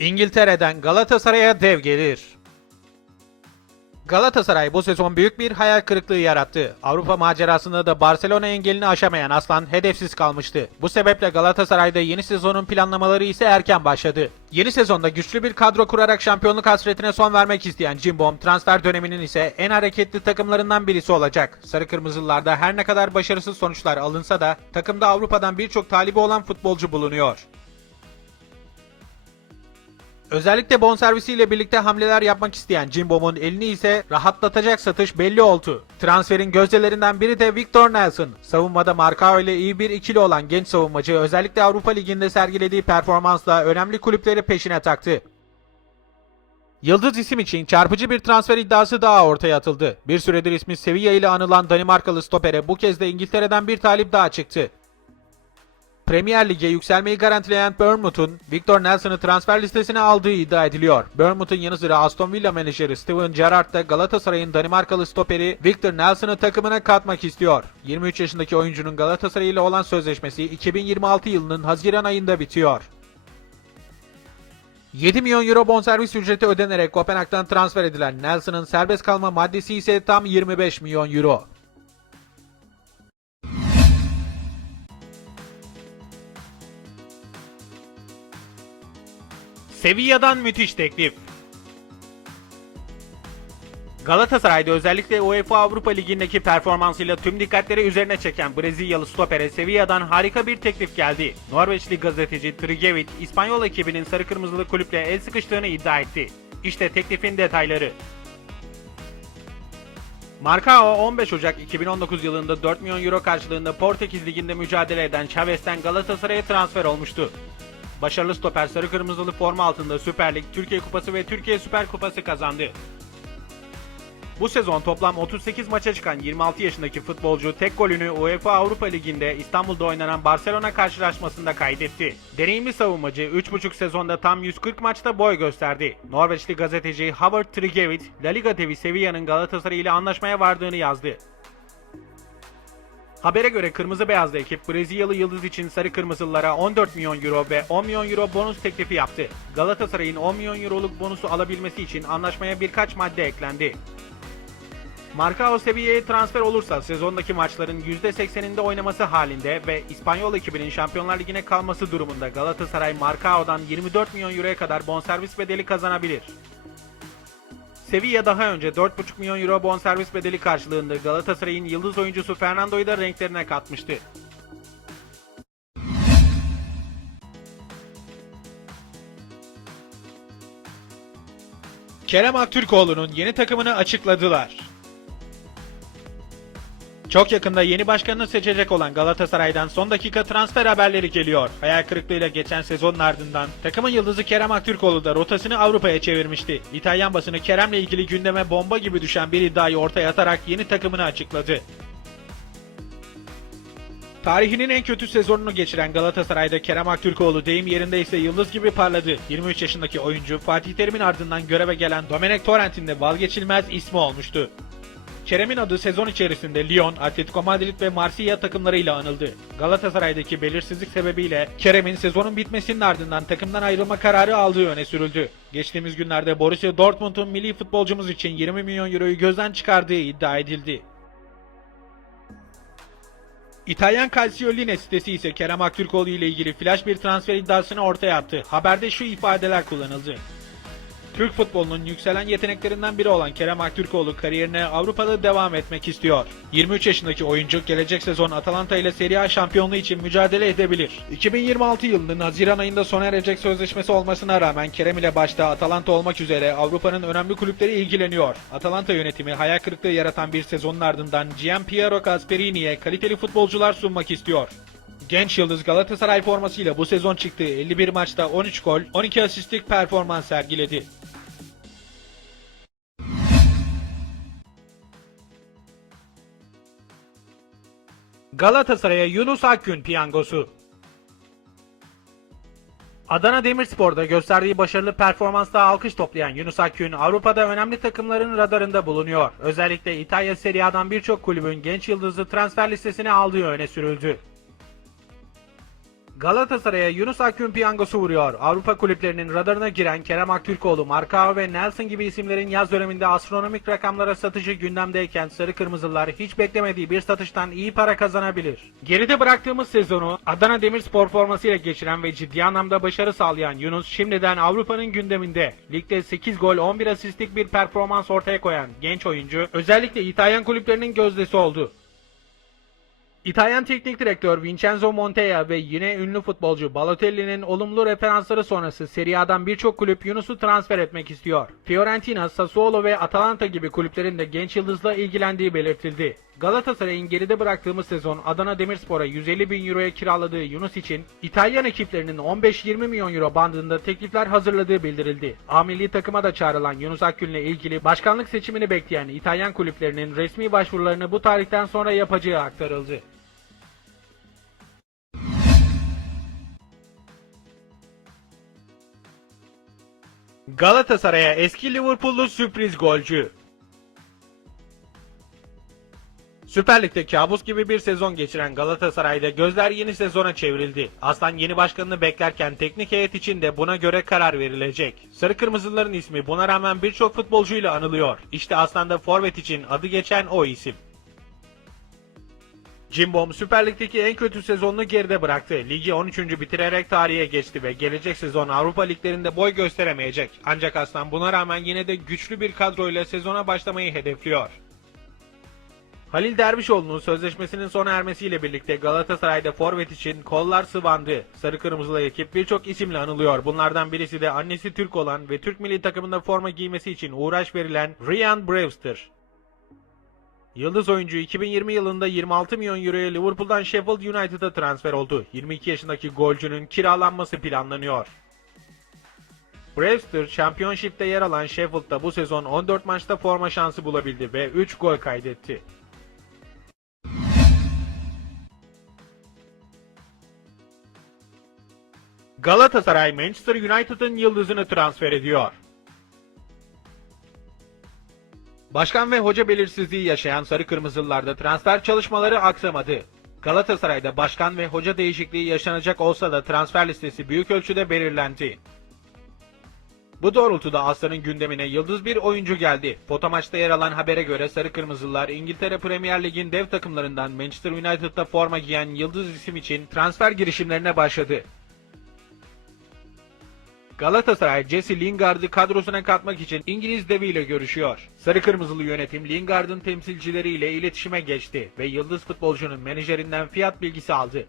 İngiltere'den Galatasaray'a dev gelir. Galatasaray bu sezon büyük bir hayal kırıklığı yarattı. Avrupa macerasında da Barcelona engelini aşamayan Aslan hedefsiz kalmıştı. Bu sebeple Galatasaray'da yeni sezonun planlamaları ise erken başladı. Yeni sezonda güçlü bir kadro kurarak şampiyonluk hasretine son vermek isteyen Cimbom transfer döneminin ise en hareketli takımlarından birisi olacak. Sarı Kırmızılılarda her ne kadar başarısız sonuçlar alınsa da takımda Avrupa'dan birçok talibi olan futbolcu bulunuyor. Özellikle bonservisiyle birlikte hamleler yapmak isteyen Cimbom'un elini ise rahatlatacak satış belli oldu. Transferin gözdelerinden biri de Victor Nelson. Savunmada Marcao ile iyi bir ikili olan genç savunmacı özellikle Avrupa Ligi'nde sergilediği performansla önemli kulüpleri peşine taktı. Yıldız isim için çarpıcı bir transfer iddiası daha ortaya atıldı. Bir süredir ismi Sevilla ile anılan Danimarkalı stopere bu kez de İngiltere'den bir talip daha çıktı. Premier Lig'e yükselmeyi garantileyen Bournemouth'un Victor Nelson'ı transfer listesine aldığı iddia ediliyor. Bournemouth'un yanı sıra Aston Villa menajeri Steven Gerrard da Galatasaray'ın Danimarkalı stoperi Victor Nelson'ı takımına katmak istiyor. 23 yaşındaki oyuncunun Galatasaray ile olan sözleşmesi 2026 yılının Haziran ayında bitiyor. 7 milyon euro bonservis ücreti ödenerek Kopenhag'dan transfer edilen Nelson'ın serbest kalma maddesi ise tam 25 milyon euro. Sevilla'dan müthiş teklif. Galatasaray'da özellikle UEFA Avrupa Ligi'ndeki performansıyla tüm dikkatleri üzerine çeken Brezilyalı stopere Sevilla'dan harika bir teklif geldi. Norveçli gazeteci Trigevit, İspanyol ekibinin sarı kırmızılı kulüple el sıkıştığını iddia etti. İşte teklifin detayları. Marcao 15 Ocak 2019 yılında 4 milyon euro karşılığında Portekiz Ligi'nde mücadele eden Chavez'ten Galatasaray'a transfer olmuştu. Başarılı stoper sarı kırmızılı forma altında Süper Lig, Türkiye Kupası ve Türkiye Süper Kupası kazandı. Bu sezon toplam 38 maça çıkan 26 yaşındaki futbolcu tek golünü UEFA Avrupa Ligi'nde İstanbul'da oynanan Barcelona karşılaşmasında kaydetti. Deneyimli savunmacı 3,5 sezonda tam 140 maçta boy gösterdi. Norveçli gazeteci Howard Trigevit, La Liga devi Sevilla'nın Galatasaray ile anlaşmaya vardığını yazdı. Habere göre Kırmızı Beyazlı ekip Brezilyalı Yıldız için Sarı Kırmızılılara 14 milyon euro ve 10 milyon euro bonus teklifi yaptı. Galatasaray'ın 10 milyon euroluk bonusu alabilmesi için anlaşmaya birkaç madde eklendi. Marcao Sevilla'ya transfer olursa sezondaki maçların %80'inde oynaması halinde ve İspanyol ekibinin Şampiyonlar Ligi'ne kalması durumunda Galatasaray Marcao'dan 24 milyon euroya kadar bonservis bedeli kazanabilir. Sevilla daha önce 4,5 milyon euro bonservis bedeli karşılığında Galatasaray'ın yıldız oyuncusu Fernando'yu da renklerine katmıştı. Kerem Aktürkoğlu'nun yeni takımını açıkladılar. Çok yakında yeni başkanını seçecek olan Galatasaray'dan son dakika transfer haberleri geliyor. Hayal kırıklığıyla geçen sezonun ardından takımın yıldızı Kerem Aktürkoğlu da rotasını Avrupa'ya çevirmişti. İtalyan basını Kerem'le ilgili gündeme bomba gibi düşen bir iddiayı ortaya atarak yeni takımını açıkladı. Tarihinin en kötü sezonunu geçiren Galatasaray'da Kerem Aktürkoğlu deyim yerinde ise yıldız gibi parladı. 23 yaşındaki oyuncu Fatih Terim'in ardından göreve gelen Domenech Torrent'in de vazgeçilmez ismi olmuştu. Kerem'in adı sezon içerisinde Lyon, Atletico Madrid ve Marsilya takımlarıyla anıldı. Galatasaray'daki belirsizlik sebebiyle Kerem'in sezonun bitmesinin ardından takımdan ayrılma kararı aldığı öne sürüldü. Geçtiğimiz günlerde Borussia Dortmund'un milli futbolcumuz için 20 milyon euroyu gözden çıkardığı iddia edildi. İtalyan Calcioline sitesi ise Kerem Aktürkoğlu ile ilgili flash bir transfer iddiasını ortaya attı. Haberde şu ifadeler kullanıldı. Türk futbolunun yükselen yeteneklerinden biri olan Kerem Aktürkoğlu kariyerine Avrupa'da devam etmek istiyor. 23 yaşındaki oyuncu gelecek sezon Atalanta ile Serie A şampiyonluğu için mücadele edebilir. 2026 yılının Haziran ayında sona erecek sözleşmesi olmasına rağmen Kerem ile başta Atalanta olmak üzere Avrupa'nın önemli kulüpleri ilgileniyor. Atalanta yönetimi hayal kırıklığı yaratan bir sezonun ardından Gianpiero Gasperini'ye kaliteli futbolcular sunmak istiyor. Genç Yıldız Galatasaray formasıyla bu sezon çıktığı 51 maçta 13 gol, 12 asistlik performans sergiledi. Galatasaray'a Yunus Akgün piyangosu. Adana Demirspor'da gösterdiği başarılı performansla alkış toplayan Yunus Akgün Avrupa'da önemli takımların radarında bulunuyor. Özellikle İtalya Serie A'dan birçok kulübün genç yıldızı transfer listesine aldığı öne sürüldü. Galatasaray'a Yunus Akgün piyangosu vuruyor. Avrupa kulüplerinin radarına giren Kerem Aktürkoğlu, Markao ve Nelson gibi isimlerin yaz döneminde astronomik rakamlara satıcı gündemdeyken Sarı Kırmızılar hiç beklemediği bir satıştan iyi para kazanabilir. Geride bıraktığımız sezonu Adana Demirspor formasıyla geçiren ve ciddi anlamda başarı sağlayan Yunus şimdiden Avrupa'nın gündeminde. Ligde 8 gol 11 asistlik bir performans ortaya koyan genç oyuncu özellikle İtalyan kulüplerinin gözdesi oldu. İtalyan teknik direktör Vincenzo Montella ve yine ünlü futbolcu Balotelli'nin olumlu referansları sonrası Serie A'dan birçok kulüp Yunus'u transfer etmek istiyor. Fiorentina, Sassuolo ve Atalanta gibi kulüplerin de genç yıldızla ilgilendiği belirtildi. Galatasaray'ın geride bıraktığımız sezon Adana Demirspor'a 150 bin euroya kiraladığı Yunus için İtalyan ekiplerinin 15-20 milyon euro bandında teklifler hazırladığı bildirildi. A milli takıma da çağrılan Yunus Akgün'le ilgili başkanlık seçimini bekleyen İtalyan kulüplerinin resmi başvurularını bu tarihten sonra yapacağı aktarıldı. Galatasaray'a eski Liverpool'lu sürpriz golcü. Süper Lig'de kabus gibi bir sezon geçiren Galatasaray'da gözler yeni sezona çevrildi. Aslan yeni başkanını beklerken teknik heyet için de buna göre karar verilecek. Sarı Kırmızıların ismi buna rağmen birçok futbolcuyla anılıyor. İşte Aslan'da forvet için adı geçen o isim. Cimbom Süper Lig'deki en kötü sezonunu geride bıraktı. Ligi 13. bitirerek tarihe geçti ve gelecek sezon Avrupa liglerinde boy gösteremeyecek. Ancak Aslan buna rağmen yine de güçlü bir kadroyla sezona başlamayı hedefliyor. Halil Dervişoğlu'nun sözleşmesinin sona ermesiyle birlikte Galatasaray'da forvet için kollar sıvandı. Sarı Kırmızılı ekip birçok isimle anılıyor. Bunlardan birisi de annesi Türk olan ve Türk milli takımında forma giymesi için uğraş verilen Ryan Brewster. Yıldız oyuncu 2020 yılında 26 milyon euroya Liverpool'dan Sheffield United'a transfer oldu. 22 yaşındaki golcünün kiralanması planlanıyor. Brewster, Championship'te yer alan Sheffield'da bu sezon 14 maçta forma şansı bulabildi ve 3 gol kaydetti. Galatasaray Manchester United'ın yıldızını transfer ediyor. Başkan ve hoca belirsizliği yaşayan Sarı Kırmızılılarda transfer çalışmaları aksamadı. Galatasaray'da başkan ve hoca değişikliği yaşanacak olsa da transfer listesi büyük ölçüde belirlendi. Bu doğrultuda Aslan'ın gündemine yıldız bir oyuncu geldi. Foto maçta yer alan habere göre Sarı Kırmızılar İngiltere Premier Lig'in dev takımlarından Manchester United'da forma giyen yıldız isim için transfer girişimlerine başladı. Galatasaray Jesse Lingard'ı kadrosuna katmak için İngiliz deviyle görüşüyor. Sarı Kırmızılı yönetim Lingard'ın temsilcileriyle iletişime geçti ve yıldız futbolcunun menajerinden fiyat bilgisi aldı.